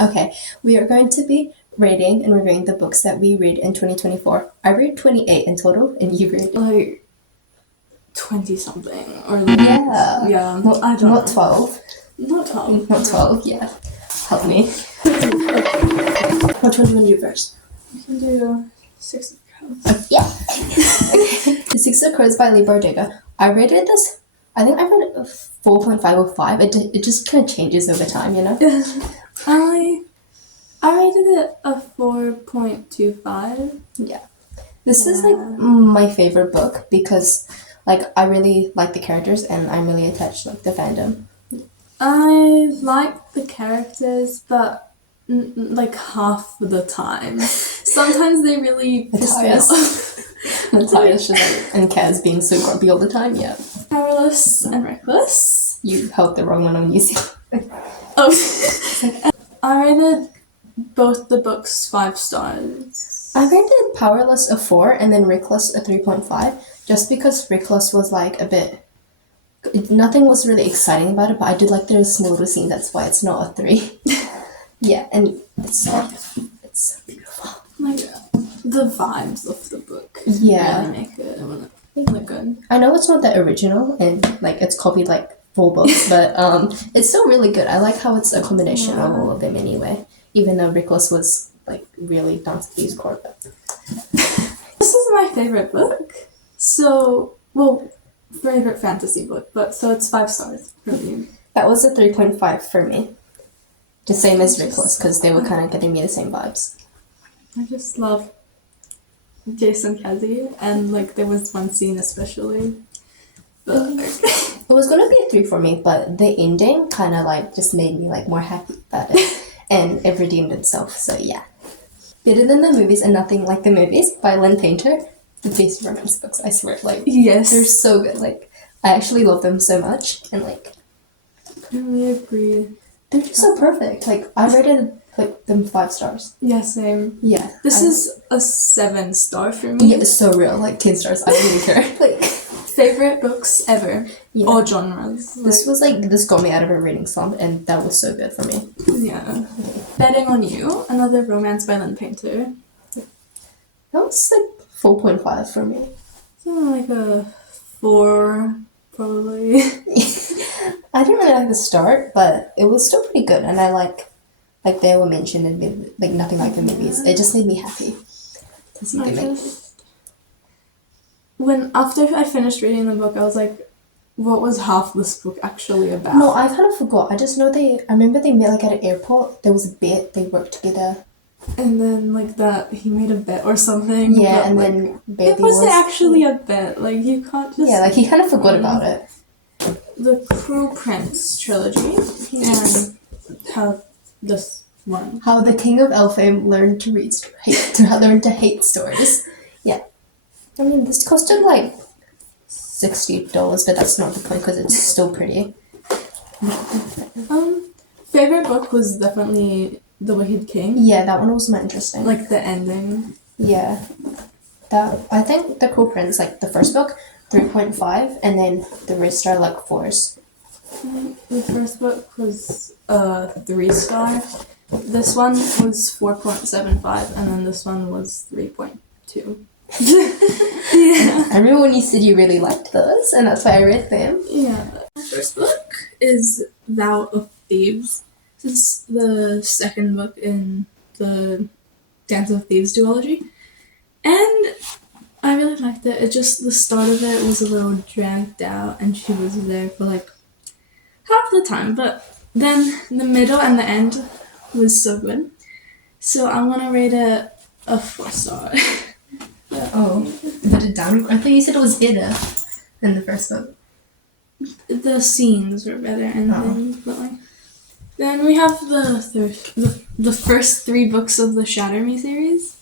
Okay, we are going to be rating and reviewing the books that we read in 2024. I read 28 in total, and you read Like 20 something or yeah, yeah, not, I don't not know. 12, Not 12. not 12. Yeah, help me. Which one do you want to do first? We can do Six of Crows. Yeah. The Six of Crows by Lee Bardugo. I rated this. I think I rated a 4.5 or 5. It just kind of changes over time, you know. I rated it a 4.25. Yeah. This is like my favorite book because like I really like the characters and I'm really attached to like the fandom. I like the characters, but like half the time. Sometimes they really piss me Matthias. off. Matthias just like, and Kaz being so grumpy all the time, yeah. Powerless and reckless. You held the wrong one on you. Oh. I rated both the books 5 stars. I rated Powerless a 4 and then Reckless a 3.5 just because Reckless was like a bit. Nothing was really exciting about it, but I did like the small little scene, that's why it's not a 3. Yeah, and it's so beautiful. Like, the vibes of the book Yeah. really make it look good. I know it's not the original and like it's copied like 4 books, but it's still really good. I like how it's a combination of all of them anyway, even though Reckless was like really Dance to Thieves core. This is my favorite book. So, well, favorite fantasy book, but so it's 5 stars for me. That was a 3.5 for me. The same as Reckless because they were kind of getting me the same vibes. I just love Jason Kesey, and like there was one scene especially. But It was gonna be a 3 for me, but the ending kind of like just made me like more happy about it, and it redeemed itself. So yeah, Better Than the Movies and Nothing Like the Movies by Len Painter. The best romance books, I swear. Like yes, they're so good. Like I actually love them so much, and like I really agree. they're just so perfect. Like I rated like them 5 stars. Yeah, same. Yeah, This is a 7 star for me. yeah, it's so real. Like 10 stars. I don't even care. Like Favorite books ever. yeah. All genres. This was like this got me out of a reading slump, and that was so good for me. Yeah. Betting on You, another romance by Len Painter. That was like 4.5 for me. Like a 4, probably. I didn't really like the start, but it was still pretty good, and I like they were mentioned in like Nothing Like the Movies. It just made me happy to see them make. After I finished reading the book, I was like, what was half this book actually about? No, I kind of forgot. I just know I remember they met like at an airport. There was a bet. They worked together. And then like that, he made a bet or something. Yeah, but, and like, then Bailey it wasn't was actually a bet. Like you can't just. yeah, like he kind of forgot about it. The Cruel Prince trilogy and how this one. How the King of Elfhame learned to learn to hate stores. Yeah, I mean this costed like $60, but that's not the point because it's still pretty. Favorite book was definitely The Wicked King. Yeah, that one was more interesting. Like the ending. Yeah, that I think the Cruel Prince, like the first book, 3.5, and then the rest are like 4s. The first book was 3 star. This one was 4.75, and then this one was 3.2. Yeah. I remember when you said you really liked those, and that's why I read them. Yeah. The first book is Vow of Thieves. This is the second book in the Dance of Thieves duology. And I really liked it. It just, the start of it was a little dragged out, and she was there for like half the time. But then the middle and the end was so good. So I'm gonna rate it a 4 star. Oh, put it down. I thought you said it was better than the first book. The scenes were better and things, but like then we have the first 3 books of the Shatter Me series.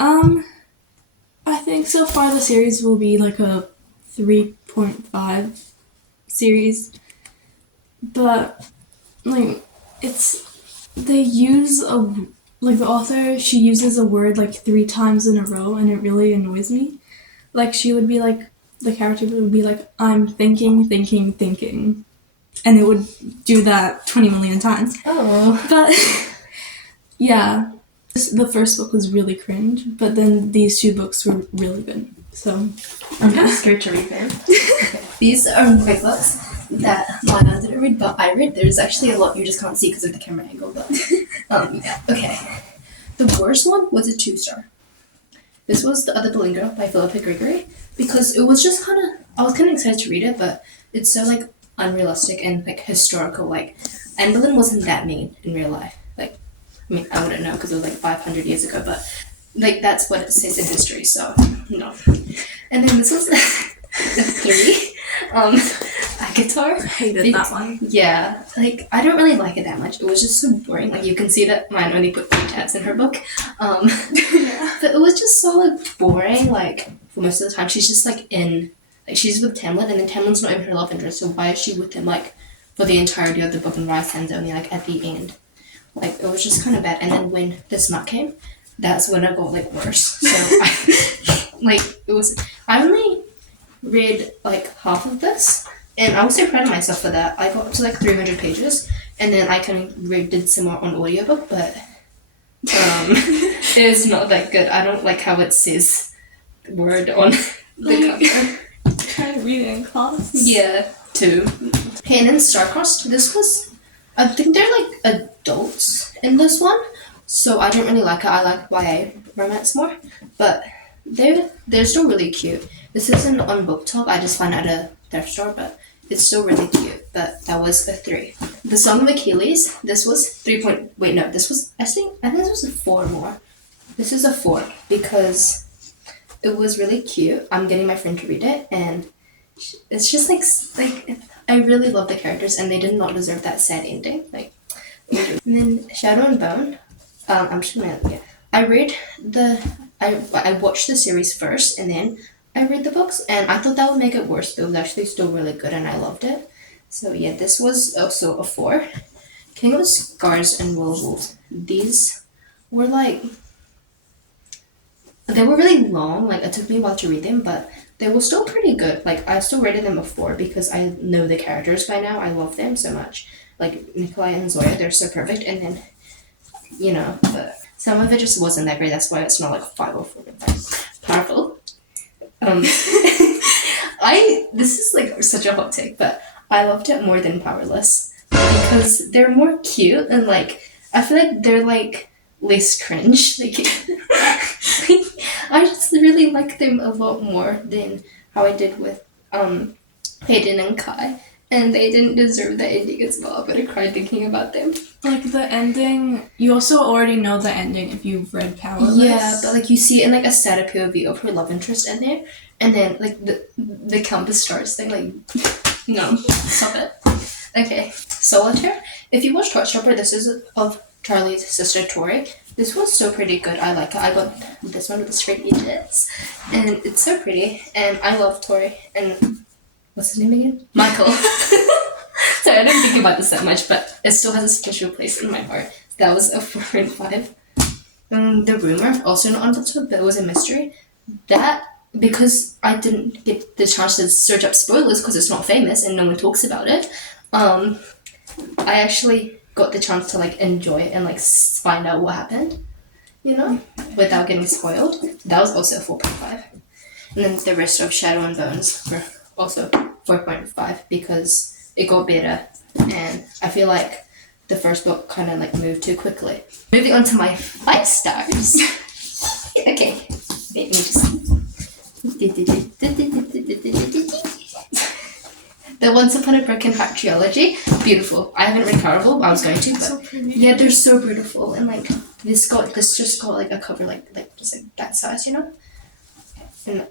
I think so far the series will be like a 3.5 series, but like they use the author, she uses a word like 3 times in a row, and it really annoys me. Like she would be like, the character would be like, I'm thinking, thinking, thinking. And it would do that 20 million times. Oh. But Yeah, the first book was really cringe, but then these two books were really good. So I'm kind of scared to read them. Okay. These are quick books that Lana didn't read, but I read. There's actually a lot you just can't see because of the camera angle, but yeah. Okay. The worst one was a 2-star. This was The Other Boleyn Girl by Philippa Gregory because it was just kind of, I was kind of excited to read it, but it's so like unrealistic and like historical. Like Anne Boleyn wasn't that mean in real life. Like, I mean, I wouldn't know because it was like 500 years ago, but like that's what it says in history. So no. And then this was a 3. A guitar. I hated that one. Yeah, like I don't really like it that much. It was just so boring. Like you can see that mine only put 3 tabs in her book. Yeah. But it was just so like boring. Like for most of the time, she's just like she's with Tamlin, and then Tamlin's not even her love interest. So why is she with him like for the entirety of the book, and Rysand's only like at the end? Like it was just kind of bad. And then when the smut came, that's when it got like worse. So like it was. I only read like half of this, and I was so proud of myself for that. I got up to like 300 pages, and then I kind of did some more on audiobook, but it's not that good. I don't like how it says word on the cover. Try to read it in class. Yeah, too. Okay, and then Starcrossed. This was, I think they're like adults in this one, so I don't really like it. I like YA romance more, but they're still really cute. This isn't on BookTok. I just found out a thrift store, but it's still really cute. But that was a 3. The Song of Achilles. This was 3 point. Wait, no. This was I think this was a 4 more. This is a 4 because it was really cute. I'm getting my friend to read it, and it's just like I really love the characters, and they did not deserve that sad ending. Like, and then Shadow and Bone. I'm just gonna I read I watched the series first, and then I read the books, and I thought that would make it worse, but it was actually still really good, and I loved it. So yeah, this was also a 4. King of Scars and Willowwood. These were like, they were really long. Like it took me a while to read them, but they were still pretty good. Like I still rated them a 4 because I know the characters by now. I love them so much. Like Nikolai and Zoya, they're so perfect. And then, but some of it just wasn't that great. That's why it's not like a 5 or 4. Powerful. This is like such a hot take, but I loved it more than Powerless because they're more cute, and like I feel like they're like less cringe. Like I just really like them a lot more than how I did with Hayden and Kai, and they didn't deserve the ending as well. But I cried thinking about them. Like the ending, you also already know the ending if you've read Powerless. Yeah, but like you see it in like a sad POV of her love interest in there, and then like the Campus Stars thing, like no, stop it. Okay, Solitaire. If you watch Heartstopper, this is of Charlie's sister Tori. This was so pretty good. I like it. I got this one with the straight edges, and it's so pretty. And I love Tori. And what's his name again? Michael. Sorry, I don't think about this that much, but it still has a special place in my heart. That was a 4 and 5. The Rumor, also not on BookTok, but it was a mystery. That, because I didn't get the chance to search up spoilers because it's not famous and no one talks about it, I actually got the chance to like enjoy it and like find out what happened, without getting spoiled. That was also a 4.5. And then the rest of Shadow and Bones were also 4.5 because it got better, and I feel like the first book kind of like moved too quickly. Moving on to my 5 stars. Okay, let me just. The Once Upon a Broken Heart trilogy, beautiful. I haven't read Powerful, I was going to, but So pretty. yeah, they're so beautiful, and like this just got like a cover like just like that size, and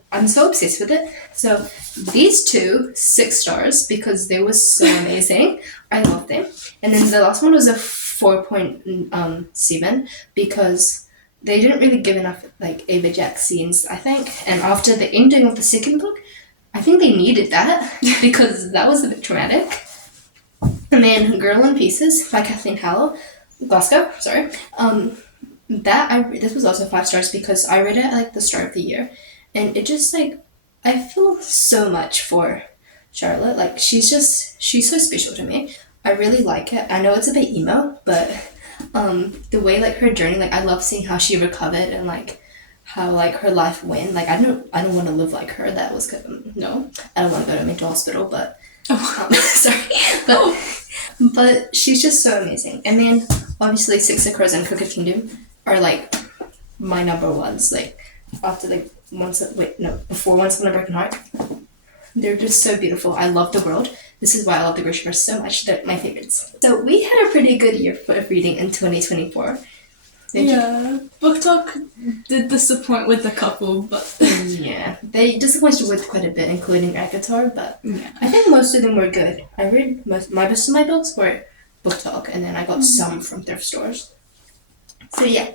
I'm so obsessed with it. So these 2, 6 stars because they were so amazing. I love them. And then the last one was a 4.7 because they didn't really give enough like Ava Jack scenes, I think. And after the ending of the second book, I think they needed that because that was a bit traumatic. And then Girl in Pieces by Kathleen Glasgow, sorry. This was also 5 stars because I read it at like the start of the year. And it just like, I feel so much for Charlotte. Like she's so special to me. I really like it. I know it's a bit emo, but the way like her journey, like I love seeing how she recovered and like how like her life went. Like I don't want to live like her. That was no, I don't want to go to a mental hospital, but sorry, but she's just so amazing. And then obviously Six of Crows and Crooked Kingdom are like my number ones. Like after like before Once Upon a Broken Heart. They're just so beautiful. I love the world. This is why I love the Grishaverse so much. They're my favorites. So we had a pretty good year of reading in 2024. Yeah, Book Talk did disappoint with a couple, but yeah, they disappointed with quite a bit, including Akatar, but yeah. I think most of them were good. I read most of my books were Book Talk, and then I got some from thrift stores. So yeah,